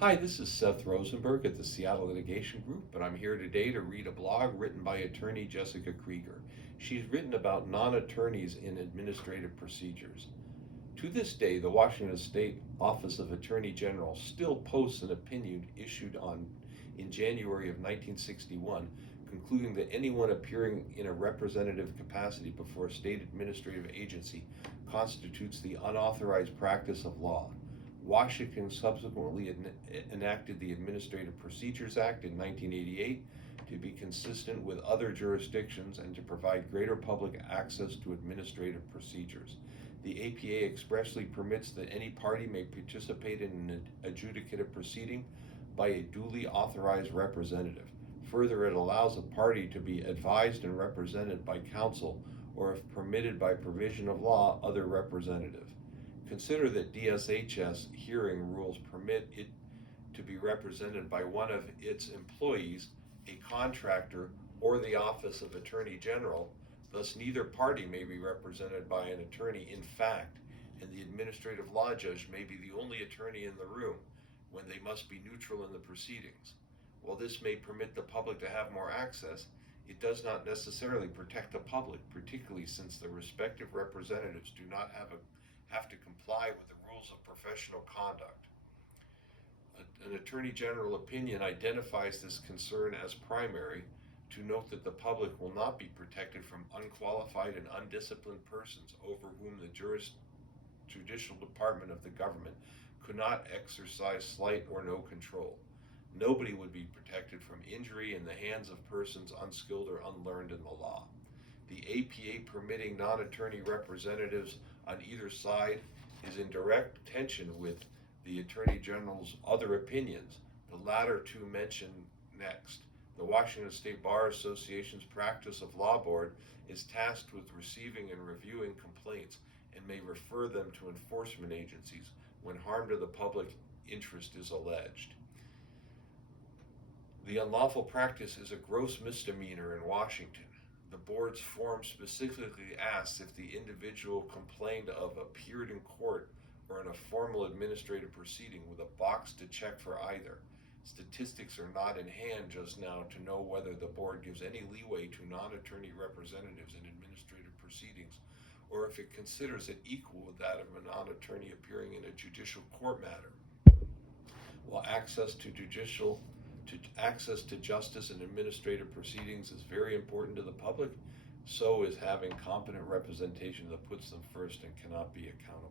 Hi, this is Seth Rosenberg at the Seattle Litigation Group, and I'm here today to read a blog written by attorney Jessica Krieger. She's written about non-attorneys in administrative procedures. To this day, the Washington State Office of Attorney General still posts an opinion issued in January of 1961, concluding that anyone appearing in a representative capacity before a state administrative agency constitutes the unauthorized practice of law. Washington subsequently enacted the Administrative Procedures Act in 1988 to be consistent with other jurisdictions and to provide greater public access to administrative procedures. The APA expressly permits that any party may participate in an adjudicative proceeding by a duly authorized representative. Further, it allows a party to be advised and represented by counsel or, if permitted by provision of law, other representative. Consider that DSHS hearing rules permit it to be represented by one of its employees, a contractor, or the Office of Attorney General. Thus, neither party may be represented by an attorney in fact, and the administrative law judge may be the only attorney in the room when they must be neutral in the proceedings. While this may permit the public to have more access, it does not necessarily protect the public, particularly since the respective representatives do not have to comply with the rules of professional conduct. An Attorney General opinion identifies this concern as primary, to note that the public will not be protected from unqualified and undisciplined persons over whom the judicial department of the government could not exercise slight or no control. Nobody would be protected from injury in the hands of persons unskilled or unlearned in the law. The APA permitting non-attorney representatives on either side is in direct tension with the Attorney General's other opinions, the latter two mentioned next. The Washington State Bar Association's Practice of Law Board is tasked with receiving and reviewing complaints and may refer them to enforcement agencies when harm to the public interest is alleged. The unlawful practice is a gross misdemeanor in Washington. The board's form specifically asks if the individual complained of appeared in court or in a formal administrative proceeding, with a box to check for either. Statistics are not in hand just now to know whether the board gives any leeway to non-attorney representatives in administrative proceedings, or if it considers it equal with that of a non-attorney appearing in a judicial court matter. While access to justice and administrative proceedings is very important to the public, so is having competent representation that puts them first and cannot be accountable.